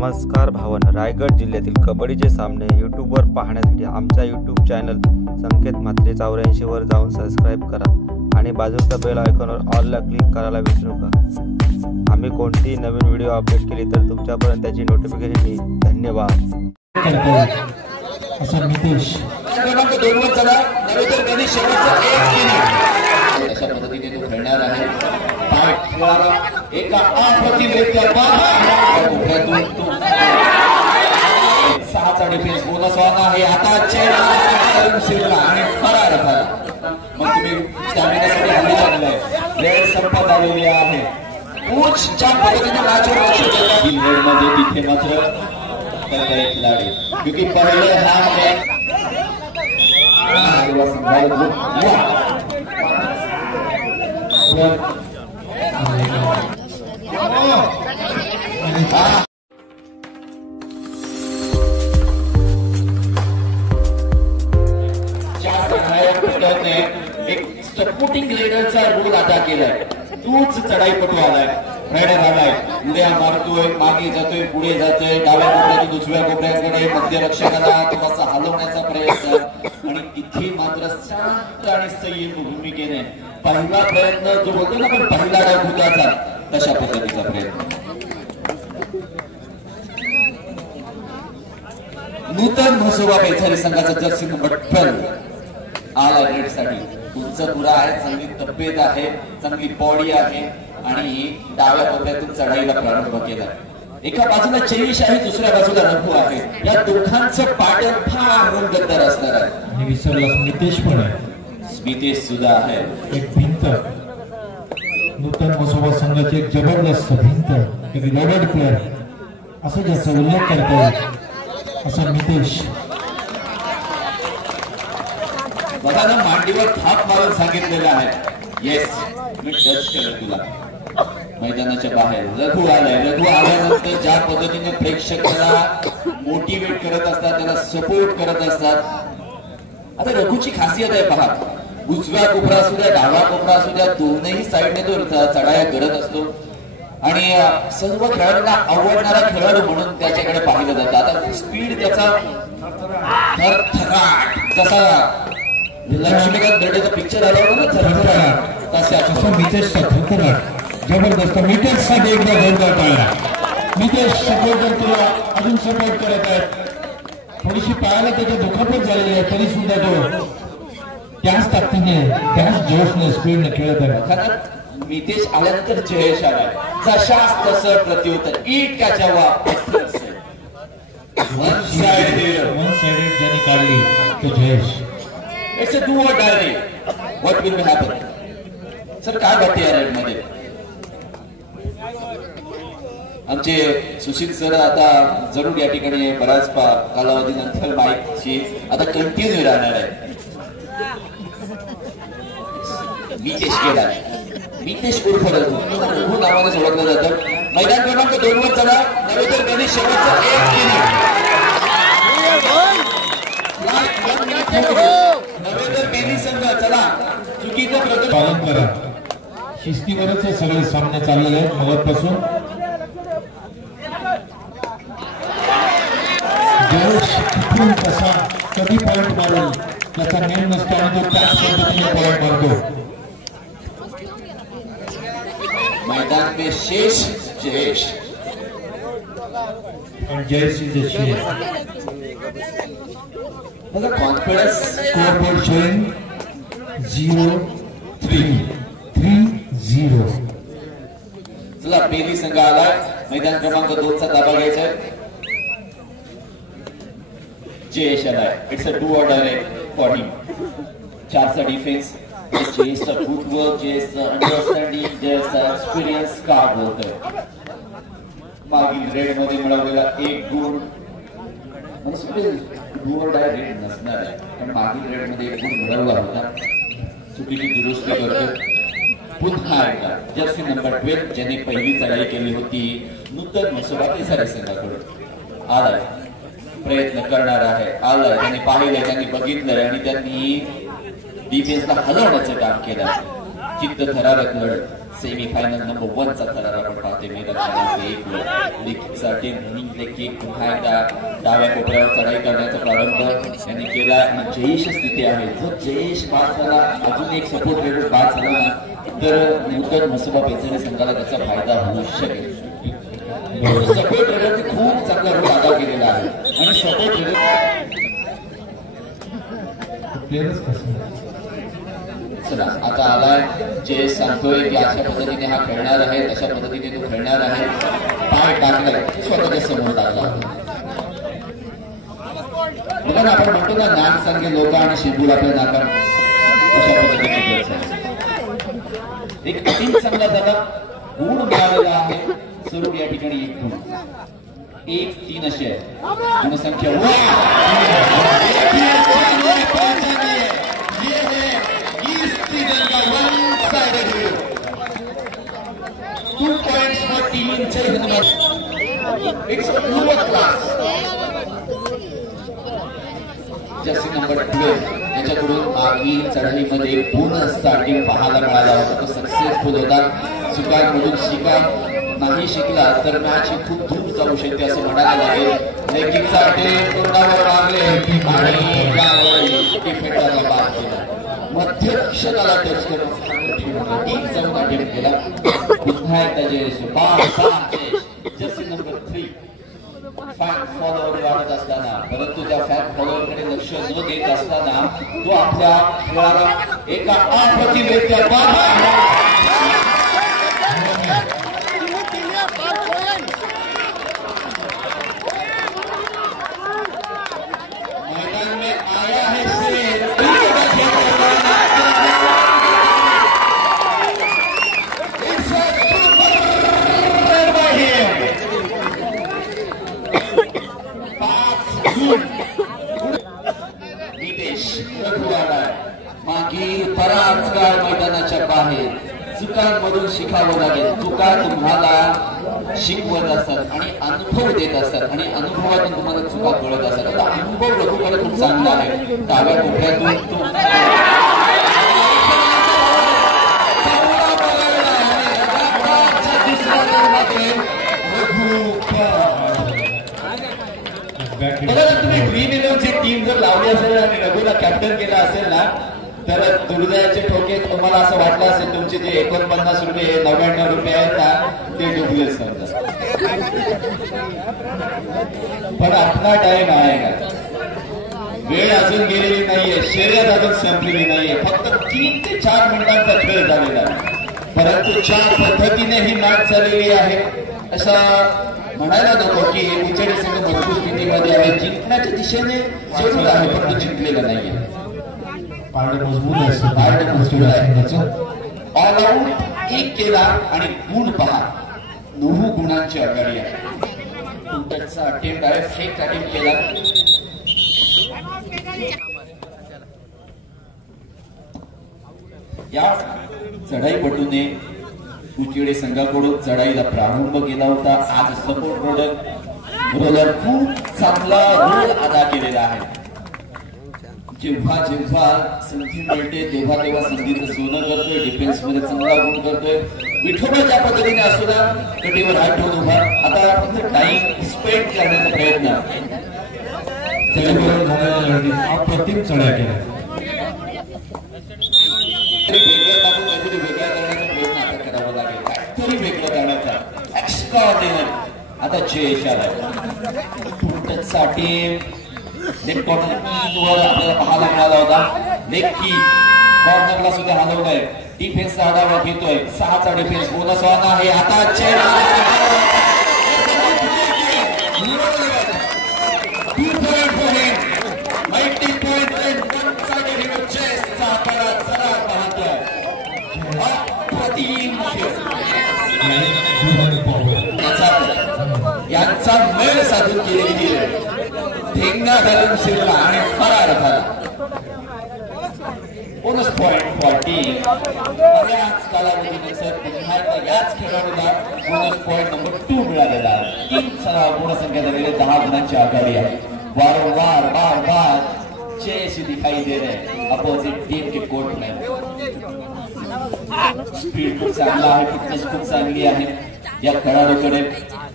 नमस्कार भावना, रायगड जिल्ह्यातील कबड्डीचे सामने यूट्यूबवर पाहण्यासाठी आमच्या यूट्यूब चॅनल संकेत म्हात्रे 84 वर जाऊन सबस्क्राईब करा आणि बाजूच्या बेल आयकॉनवर ऑलला क्लिक करायला विसरू नका। आम्ही कोणतीही नवीन व्हिडिओ अपडेट केली तर तुमच्यापर्यंत त्याची नोटिफिकेशन येईल। धन्यवाद। असा नितेश क्रमांक 2 वर चला, नवेतर कधी शेवटचा एक किनी अशा पद्धतीने तो खेळणार आहे। पाय खेळाला एका अप्रतिमरित्या कोपऱ्यातून 6चा डिफेन्स बोनस वाला आहे। आता चेंडू शिरला आणि फरार झाला। मग तुम्ही स्टॅमिनासाठी हल्ली लागलाय, वेळ संपत आलेली आहे। उच्च पद्धतीने मॅचवर लक्ष देतात मध्ये तिथे मात्र करता खिलाडी क्योंकि पहले हाफ में एक सपोर्टिंग लीडरचा रोल अदा केलाय। तूच चढाईपटू आलाय, रायडर आलाय, उड्या मारतोय, मागे जातोय, पुढे जातोय, डाव्या कोपऱ्यातून उजव्या कोपऱ्याकडे मध्यरक्षकाला थोडासा हलवण्याचा प्रयत्न आणि तिथे मात्र शांत आणि संयमी भूमिकेने पहिला प्रयत्न जो बोलतो ना पण पहिला डाव भूताचा तशा पद्धतीचा प्रयत्न। नूतन म्हसोबा बेचारी संघाचा जर्सी नंबर 12 आला रेडसाठी। उंच पुरा आहे, चांगली तब्येत आहे, चांगली बॉडी आहे आणि डाव्या कोपऱ्यातून चढाईला प्रारंभ केला। एका बाजूला जयेश आहे, दुसऱ्या बाजूला रघु आहे। या दोघांचं पाठण फार गद्दार असणार आहे। आणि विसरला स्मितेश पण आहे, स्मितेश सुद्धा आहे। एक भिंत नूतन म्हसोबा संघाची एक जबरदस्त भिंत, एक लोडेड प्लेअर असं ज्याचा उल्लेख करता येईल असा नितेश। बघा ना, मांडीवर थाप मारून सांगितलेलं आहे येस मी टच केलं तुला। मैदानाच्या बाहेर रघु आलाय। रघु आल्यानंतर ज्या पद्धतीने प्रेक्षकांना मोटिवेट करत असतात, त्याला सपोर्ट करत असतात। आता रघुची खासियत आहे पहा, उजव्या कोपरा असू द्या, डावा कोपरा असू द्या, दोन्ही साईडने तो चढाया करत असतो आणि सर्व खेळाडूंना आवडणारा खेळाडू म्हणून त्याच्याकडे पाहिलं जातं। आता स्पीड त्याचा थरथराट, जसा लक्ष्मीकांत बेर्डेचा पिक्चर आला होता ना थरथराट, तसा मितेशचा थरथराट जबरदस्त। मितेशसाठी एकदा जोरदार टाळ्या। मितेश सपोर्टर तुला अजून सपोर्ट करत आहेत। थोडीशी पायाला त्याच्या दुखापत झालेली आहे तरी सुद्धा तो त्याच ताकदीने त्याच जोशने स्पीडने खेळत आहे। मितेश आल्यानंतर जयेश आलाय, जशास तसं प्रत्युत्तर इटकाच्या वन साइडेड ज्यांनी काढली तो Jayesh. It's a do or dye. What will happen sir, काय वाटते या रेड मध्ये? आमचे सुशील सर आता जरूर या ठिकाणी बऱ्याच कालावधीनंतर माईकची आता कंटिन्यू राहणार आहे। मितेश गेला, मितेश उर्फ रघु नावाने ओळखलं जातं। मैदान क्रमांक 2 वर चला, नवेतर कधी शेवटचा एक किनी नवेतर बेली संघ चला, चुकीचं पालन करा। शिस्तीवरच हे सगळे सामने चाललेले आहेत मगापासून। जयेश कुठून कसा कधी पॉईंट मारेल त्याचा नेम नसतो आणि तो त्याच पद्धतीने पॉईंट मारतो। मैदान पे शेष जयेश और जयेश इज अ शेष। बघा कॉन्फिडन्स स्कोरबोर्ड शोइंग 0-3 3-0। चला, बेली संघ आलाय, मैदान क्रमांक 2 चा ताबा घ्यायचा आहे। जयेश आलाय, it's a do or die for him. 4चा डिफेन्स, जयेशचा फुटवर्क, जयेशचा अंडरस्टँडिंग, जयेशचा एक्सपिरियन्स का बोलतोय। मागील रेड मध्ये मिळवलेला 1 गुण डू और डाय रेड नसणार आहे, पण मागील रेड मध्ये 1 गुण मिळवला होता। चुकीची दुरुस्ती करतो पुन्हा एकदा जर्सी नंबर 12 ज्याने पहिली चढाई केली होती नूतन म्हसोबा बेचारी संघाकडून आलाय, प्रयत्न करणार आहे। आलाय, त्यांनी पाहिलंय, त्यांनी बघितलंय आणि त्यांनी डिफेन्सला हलवण्याचं काम केलं। चित्त थरारक लढत सेमीफायनल नंबर 1 चा थरार आपण पाहतोय. मेदा क्रमांक 1 लेखीसाठी रनिंग लेखी पुन्हा एकदा डाव्या कोपऱ्यावर चढाई करण्याचा प्रारंभ त्यांनी केला आणि जयेश तिथे आहे. जर जयेश बाद झाला, अजून एक सपोर्ट रेडर बाद झाला ना, तर नूतन म्हसोबा बेचारी संघाला त्याचा फायदा होऊ शकेल. सपोर्ट रेडरने खूप चांगला रोल अदा केलेला आहे आणि सपोर्ट रेडर चला आता आलाय. जे सांगतोय की अशा पद्धतीने हा खेळणार आहे, तशा पद्धतीने तो खेळणार आहे. पाय टाकलाय, स्वतःच्या समोर टाकला. बघा ना, आपण म्हणतो ना, नाक सांगे लोक आणि शिंबूल आपल्या नाकात, अशा पद्धतीने एक अतिम चांगला झाला. गुण मिळालेला आहे. स्वरूप या ठिकाणी 1 गुण 1-3 अशी आहे गुणसंख्या. जर्सी नंबर 12 याच्याकडून मागील चढाईमध्ये पूर्ण स्टार्टिंग पाहायला मिळाला होता. तो सक्सेसफुल होता. चुकांमधून शिका नाही शिकला तर मॅच ही खूप दूर जाऊ शकते असं म्हणायला लागेल. लेकिनचा तोंडावर मारले आणि डिफेंडरला बाद केला. मध्य क्षणाला टच करून एक जाऊन अटेम्प्ट केला. पुन्हा एकदा जर्सी नंबर 3 फॅन फॉलोअर वाढत असताना, परंतु त्या फॅन फॉलोअरकडे लक्ष न देत असताना तो आपल्या खेळाला एका अप्रतिम मैदान में आया है मागील बराच काळ मैदानाच्या बाहेर चुकांमधून शिकावं लागेल. चुका तुम्हाला शिकवत असतात आणि अनुभव देत असतात आणि अनुभवातून तुम्हाला चुका कळत असतात. आता अनुभव रघुकडे खूप चांगला आहे. डाव्या कोपऱ्यातून तुम्ही ड्रीम इलेव्हनची टीम जर लावली असेल आणि रघुला कॅप्टन केला असेल ना, तर दुर्दैवाचे ठोके तुम्हाला असं वाटलं असेल तुमचे जे 49 रुपये 99 रुपये आहेत ना, ते डुबले समजा. पण आपला टाइम आहे का? वेळ अजून गेलेली नाहीये, शर्यत अजून संपलेली नाहीये. फक्त 3 ते 4 मिनिटांचा खेळ झालेला आहे. परंतु ज्या पद्धतीने ही मॅच झालेली आहे असा म्हणायला नको की उचेडी संघ मजबूत स्थितीमध्ये आहे. जिंकण्याच्या दिशेने जरूर आहे, पण जिंकलेला नाहीये. ऑल आउट 1 केला आणि गुण पहा 9 गुणांची आघाडी आहे. त्याचा अटेम्प्ट आहे, फेक अटेम्प्ट केला. या चढाईपटूने उचेडी संघाकडून चढाईला प्रारंभ केला होता. आज सपोर्ट रोलर खूप चांगला रोल अदा केलेला आहे. जेव्हा जेव्हा संधी मिळते तेव्हा तेव्हा संधीचं सोनं करतोय. डिफेन्स मध्ये चांगला गुण करतोय. विठोबा ज्या पद्धतीने असतो ना, कटीवर हात ठेवून उभा. आता फक्त टाइम स्पेंड करण्याचा प्रयत्न अप्रतिम चढाई केल्या. वेगळं टाकून काहीतरी वेगळा करण्याचा प्रयत्न आता करावा लागेल. काहीतरी वेगळं करण्याचा एक्स्ट्रा ऑर्डिनरी. आता जयेश आलाय साठी लेफ्ट कॉर्नर वर आपल्याला पाहायला मिळाला होता. लेग की कॉर्नरला सुद्धा हलवलंय. डिफेन्सचा आढावा घेतोय. 6चा डिफेन्स बोनस ऑन आहे. आता यांचा मेळ साधून केलेली ठेंगा घालून शिरला आणि फरार झाला. Bonus point for team. बऱ्याच कालावधीनंतर पुन्हा याच खेळाडूला बोनस पॉइंट नंबर 2 मिळालेला आहे. 3 गुणसंख्या झालेली 10 गुणांची आघाडी आहे. वारंवार बार बार जैसे दिखाई दे रहे अपोजिट टीम के कोर्ट में. स्पीड खूप चांगला आहे, फिटनेस खूप चांगली आहे या खेळाडूकडे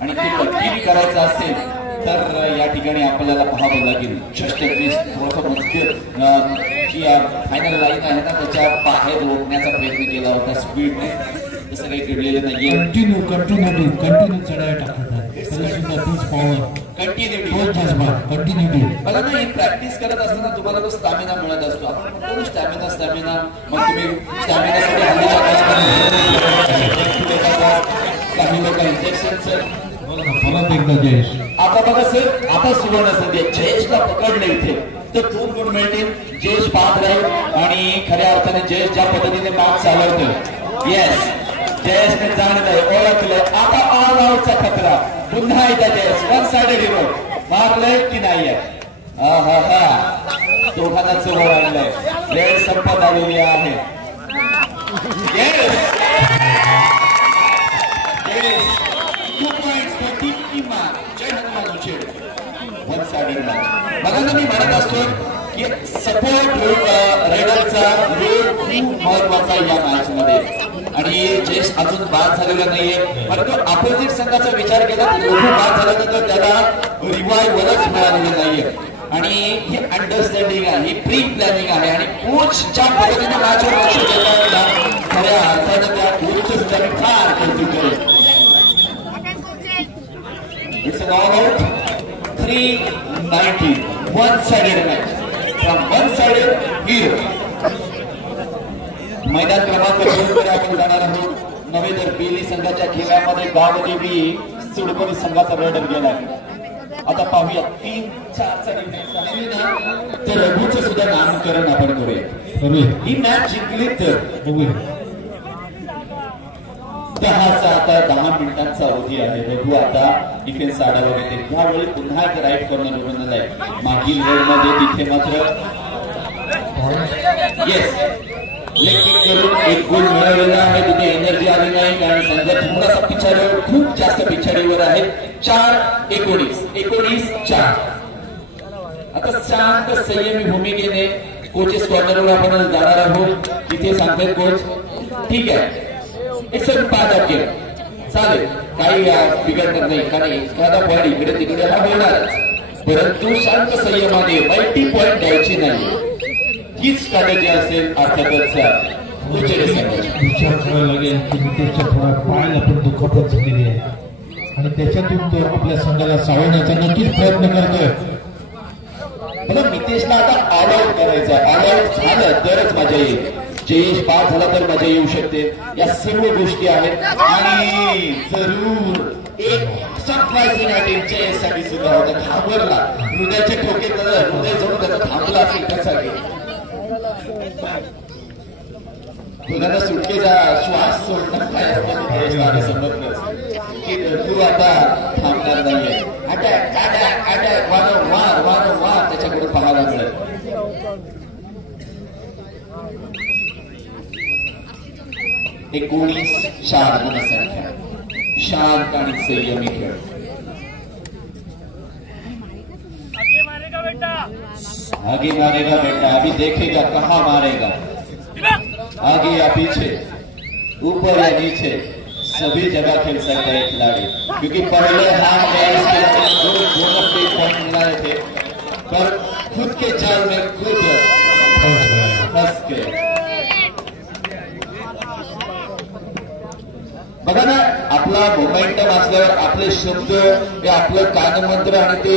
आणि ते कंटिन्यू करायचं असेल तर या ठिकाणी आपल्याला पाहावं लागेल. शस्त्रक्रिय जी फायनल लाईन आहे ना त्याच्या बाहेर ओढण्याचा प्रयत्न केला होता स्पीडने, तसं काही घडलेलं नाहीये. कंटिन्यू चढाया टाकत आहे तरी सुद्धा तीच पॉवर कंटिन्युटी. मला ना ही प्रॅक्टिस करत असताना तुम्हाला तो स्टॅमिना मिळत असतो. आपण स्टॅमिना मग तुम्ही स्टॅमिनासाठी हल्लीच्या काही लोक इंजेक्शनचं परत एकदा जयेश. आता बघा सर, आता सुवर्ण संधी आहे. जयेशला पकडलं इथे तर 2 गुण मिळतील. जयेश पाहत राहील आणि खऱ्या अर्थाने जयेश ज्या पद्धतीने मॅच चालवतोय, येस जयेशने जाणलंय, ओळखलंय. आता ऑल आउटचा खतरा. पुन्हा एकदा जयेश वन साइडेड हिरो मारलंय की नाहीये. दोघांना जवळ आणलंय. वेळ संपत आलेली आहे. बघा ना, मी म्हणत असतो की सपोर्ट रेडरचा रोल खूप महत्वाचा आहे या मॅच मध्ये. आणि जयेश अजून बाद झालेला नाहीये, परंतु अपोजिट संघाचा विचार केला तर खूप बाद झाल्यानंतर त्याला रिवायवलच मिळालेलं नाहीये. आणि ही अंडरस्टँडिंग आहे, ही प्री प्लॅनिंग आहे आणि कोच ज्या पद्धतीने मॅचवर लक्ष देतात खऱ्या अर्थानं त्या कोचचं सुद्धा फार कौतुक करेल. It's an all out 390 one-sided match from one-sided hero. मैदान क्रमांक 2 वर आपण जाणार आहोत. नवे तर बेली संघाच्या खेळामध्ये गावदेवी सुडकोली संघाचा रेडर गेलाय. आता पाहूया 3-4चा डिफरन्स आहे ना, तर रघुचं सुद्धा नामकरण आपण करूया. ही मॅच जिंकली तर बघूया. 10 मिनिटांचा अवधी आहे. रघु आता डिफेन्स आढावा घेते. त्यावेळी पुन्हा एक राईट कॉर्नर बनवलेला आहे मागील रेडमध्ये. तिथे मात्र येस लेग किक करून एक गोल मिळवलेला आहे. तिथे एनर्जी आली नाही कारण संघ थोडासा पिछाडीवर, खूप जास्त पिछाडीवर आहे. 4-19 आता शांत संयमी भूमिकेने कोचेस कॉर्नरवर आपण जाणार आहोत. तिथे सांगतात कोच ठीक आहे, it's a part of game, चालेल, काही बिघडणार नाही कारण एखादा पॉईंट इकडे तिकडे हा होणारच, परंतु शांत संयमाने मल्टी पॉईंट द्यायची नाही. हीच स्ट्रॅटेजी असेल अर्थातच विचार करायला लागेल की नितेशच्या थोडा पायाला पण दुखापत झालेली आहे आणि त्याच्यातून तो आपल्या संघाला सावरण्याचा नक्कीच प्रयत्न करतोय. मला मितेशला आता ऑल आउट करायचं. ऑल आउट झालं तरच मजा येईल. जयेश बाद झाला तर मजा येऊ शकते. या सर्व गोष्टी आहेत आणि जरूर एक सरप्राइझिंग अटॅक जयेशसाठी सुद्धा होता. घाबरला, हृदयाचे ठोके हृदय जवळ त्याचा थांबला असेल त्यासाठी. तुला सुटकेचा श्वास सोडणं काय असतं समजलं की तू आता थांबणार नाहीये. अटॅक वारंवार त्याच्याकडून पाहायला मिळेल. एक 19-4 गुणसंख्या, शांत आणि संयमी खेळ. आगे मारेगा बेटा, अभी देखेगा कहाँ मारेगा. आगे या पीछे, ऊपर या नीचे, सभी जगह खेल सकता है खिलाड़ी. क्योंकि पहले हाफ मैच के अंदर दोनों के पॉइंट मिलाए थे, पर खुद के जाल में खुद फंस गए. बघा ना, आपला मोमेंटम असल्यावर आपले शब्द हे आपलं कानमंत्र आणि ते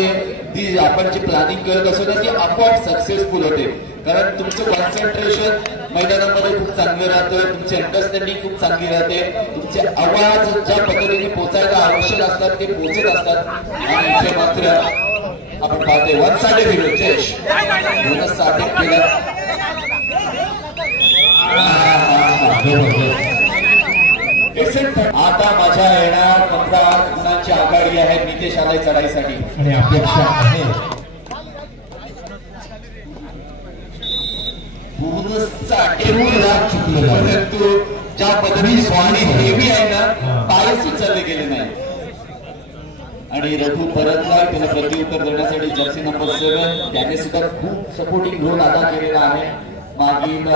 आपण जी प्लॅनिंग करत असतो ना ती आपोआप सक्सेसफुल होते. कारण तुमचं कॉन्सन्ट्रेशन मैदानामध्ये खूप चांगलं राहतं, तुमची अंडरस्टँडिंग खूप चांगली राहते, तुमचे आवाज ज्या पद्धतीने पोचायला आवश्यक असतात ते पोचत असतात. आणि इथे मात्र आपण पाहतोय one sided hero Jayesh bonus attack केला. आता मजा येणार. 15 गुणांची आघाडी आहे. नितेश आलाय चढाईसाठी आणि अपेक्षा आहे परंतु ज्या पद्धतीने स्वामी हेवी आहे ना, पायच उचलले गेले नाही. आणि रघु परतला. त्याला प्रत्युत्तर देण्यासाठी जर्सी नंबर 7 त्याने सुद्धा खूप सपोर्टिंग रोल अदा केलेला आहे. मागील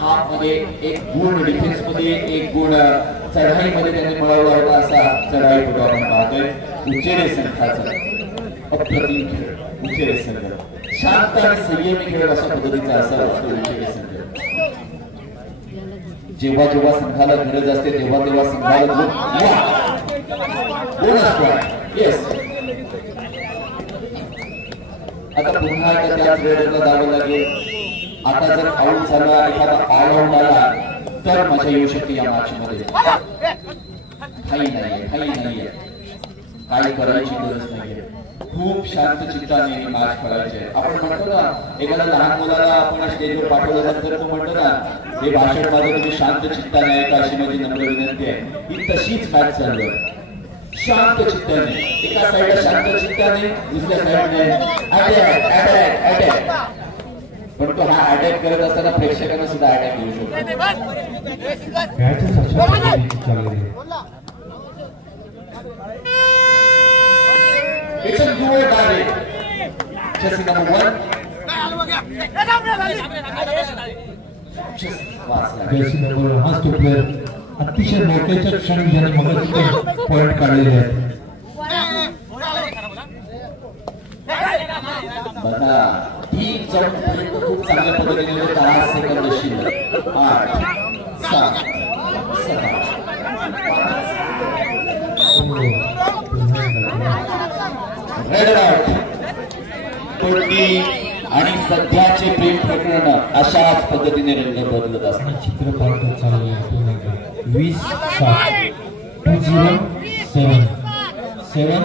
हाफ मध्ये एक गुण, डिफेन्स मध्ये एक गुण, चढाईमध्ये त्यांनी मिळवला होता असा चढाई पुढे आपण पाहतोय. उचेरे संघाचा अप्रतिम खेळ, उचेरे संघ शांत आणि संयमी खेळ अशा पद्धतीचा असा असतो उचेरे संघ. जेव्हा जेव्हा संघाला गरज असते तेव्हा तेव्हा संघाला येस. आता पुन्हा एकदा त्याच वेळेला जावं लागेल. आता जर आऊट झाला, एखादा ऑल आऊट आला तर मजा येऊ शकते या मॅच मध्ये. काही नाहीये, काय करायची गरज नाहीये. खूप शांत चित्ताने मॅच खेळायचे. आपण म्हणतो ना, एखाद्या लहान मुलाला आपण स्टेजवर पाठवल्यानंतर तो म्हणतो ना, हे भाषण माझं तुम्ही शांत चित्ताने ऐका अशी माझी नम्र विनंती आहे. ही तशीच मॅच चालू आहे, शांत चित्ताने. एका साईडला शांत चित्ताने, दुसऱ्या साईडने अटॅक. पण तो हा अटॅक करत असताना प्रेक्षकांना सुद्धा अटॅक येऊ शकतो. It's a do or die. Just number one. Jersey number हा तो प्लेयर अतिशय मोठ्याच्या क्षणी ज्याने मगाशी पॉइंट काढलेले आहेत. बघा ठीक जाऊन खूप चांगल्या पद्धतीने 10 सेकंद शिल्लक. 8 7 6 रेड आउट. आणि सध्याचे प्रेम प्रकरण अशाच पद्धतीने रंग बदलत असतात. चित्र पाहत चालू आहे. 20-7 20-7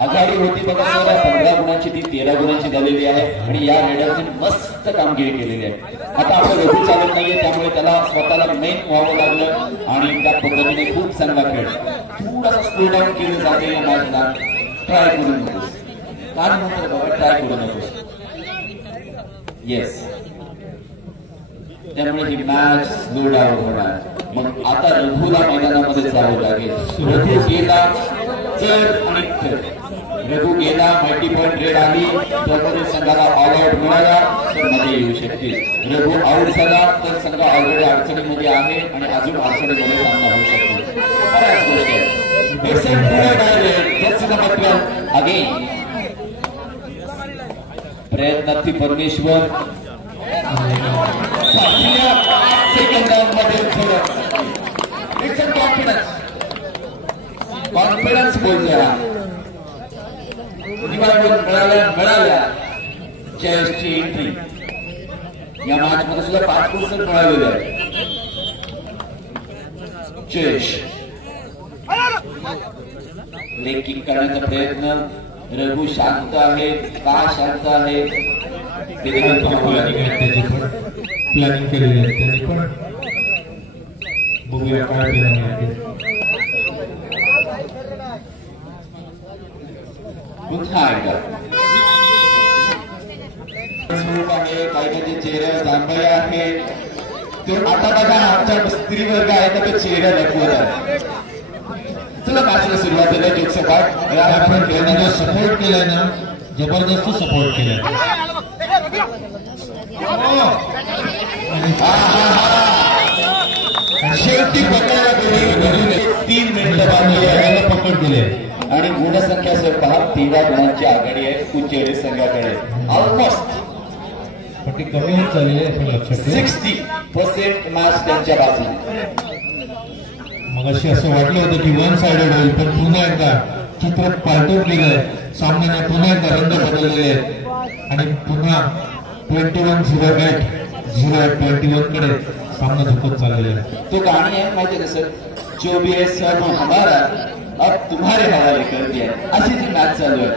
आघाडी होती बघा सर. 15 गुणांची ती 13 गुणांची झालेली आहे आणि या रेडरने मस्त कामगिरी केलेली आहे. आता आपलं रघु चालत नाहीये त्यामुळे त्याला स्वतःला मेन व्हावं लागलं आणि त्या पद्धतीने खूप चांगला खेळ. थोडासा स्लो डाऊन केलं जाते या मॅचला. ट्राय करू नकोस, काय म्हणतात बाबा, ट्राय करू नकोस. येस, त्यामुळे ही मॅच स्लो डाऊन होणार. मग आता रघुला मैदानामध्ये जावं लागेल. रघु गेला चढ आणि चढ. रघु गेला, मल्टी पॉइंट रेड आली, त्यामध्ये संघाला ऑल आउट मिळाला तर मजा येऊ शकते. रघु आउट झाला तर संघ ऑलरेडी अडचणीमध्ये आहे आणि अजून अडचणीमध्ये सामना होऊ शकतो. बऱ्याच गोष्टी अगेन प्रयत्नार्थी परमेश्वर सेकंड डाऊन मध्ये कॉन्फिडन्स बोलतोय. मिळाल्या जयेशची एंट्री. या मॅच मध्ये सुद्धा 5 गुण मिळालेले आहे. जयेश लेग किक करण्याचा प्रयत्न. रघु शांत आहे, का शांत आहे ते देखील पाहूया. प्लॅनिंग केलेली आहे त्यांनी पण. बघूया काय प्लॅनिंग आहे. पुन्हा एकदा काही काही चेहऱ्यावर जांभळे आहे. तो आता बघा आमच्या स्त्री वर्ग आहे का तो चेहरा दाखवत आहे. चला मॅचला सुरुवात झाली. जोगसपाट सपोर्ट केलाय ना, जबरदस्त सपोर्ट केलाय. शेवटी पकडायला 3 मिनिटं पकड दिले आणि गुणसंख्या सर 13 गुणांची आघाडी आहे उचेरे संघाकडे. ऑलमोस्ट पण ती कमी होत चालली आहे लक्षात. 60% मॅच त्यांच्या बाजूने. मग अशी असं वाटलं होतं की 1 साइडेड होईल, पण पुन्हा एकदा चित्र पालटून गेलंय. सामन्याने पुन्हा एकदा रंग बदललेले आहेत आणि पुन्हा 21-08 0-21 कडे सामना झुकत चाललेला आहे. तो गाणी आहे माहिती आहे सर, जो भी है सब हमारा अब तुम्हारे हवाले कर दिया. अशी जी मॅच चालू आहे.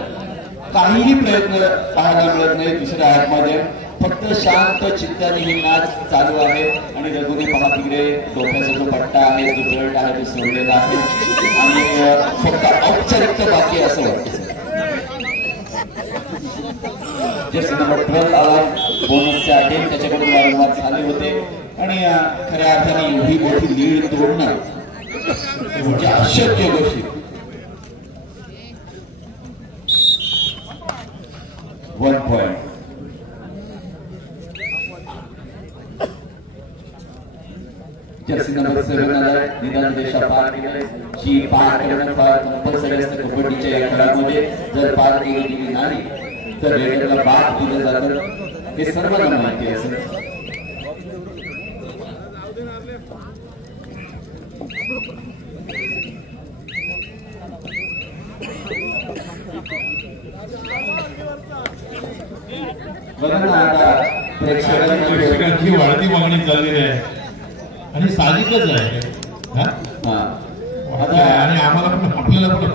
काहीही प्रयत्न पाहायला मिळत नाही दुसऱ्या हातमध्ये. फक्त शांत चित्ताने ही मॅच चालू आहे आणि रघुने पहा तिकडे डोक्याचा जो पट्टा आहे, जो बेल्ट आहे तो सोडलेला आहे आणि फक्त औपचारिकता बाकी असं वाटतं. जर्सी नंबर 12 आला. बोनसचे अटेम्प्ट त्याच्याकडून वारंवार झाले होते आणि खऱ्या अर्थाने एवढी मोठी लीड तोडणं म्हणजे अशक्य गोष्टी. 1 पॉइंट. जर्सी नंबर 7 आलाय निदान देशा पार केले शी पार करणं फार कंपल्सरी असतं कबड्डीच्या या खेळामध्ये जर पार केली नाही तर रेडरला बाद दिलं जातं हे सर्वांना माहिती असेल प्रेक्षकांची वाढती मागणी चाललेली आहे आणि साहजिकच आहे आणि आम्हाला पण आपल्याला पण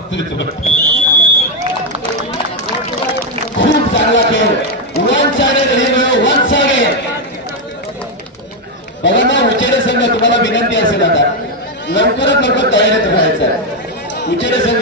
खूप चांगला खेळ वन साइडेड बघा ना उचेडे संघ तुम्हाला विनंती असेल आता लवकरात लवकर तयारीत राहायचं उचेडे संघ